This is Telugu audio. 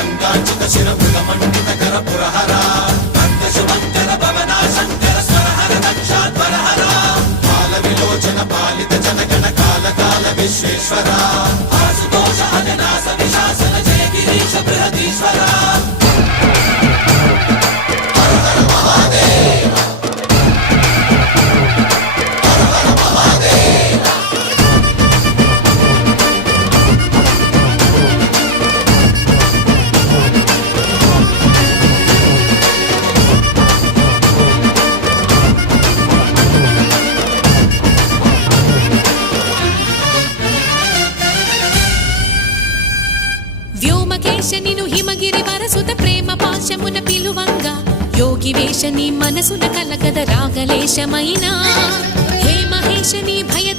గంగాచిత శిర మృగమండిత కర పురహర భక్త శుభంకర భవనా శంకర స్వరహర దక్షాధ్వరహర బాల విలోచన పాలిత జనగణ కాల కాల విశ్వేశ్వర ఆశుతోష అజనాస విశాసన జయ గిరీశ బృహదీశ్వర హర హర మహాదేవ హర హర మహాదేవ వ్యోమకేశ నిను హిమగిరి వరసుత ప్రేమ పాశమున పిలువంగా యోగి వేష నీ మనసున కలగద రాగలేశమైనా హే మహేశ నీ భయద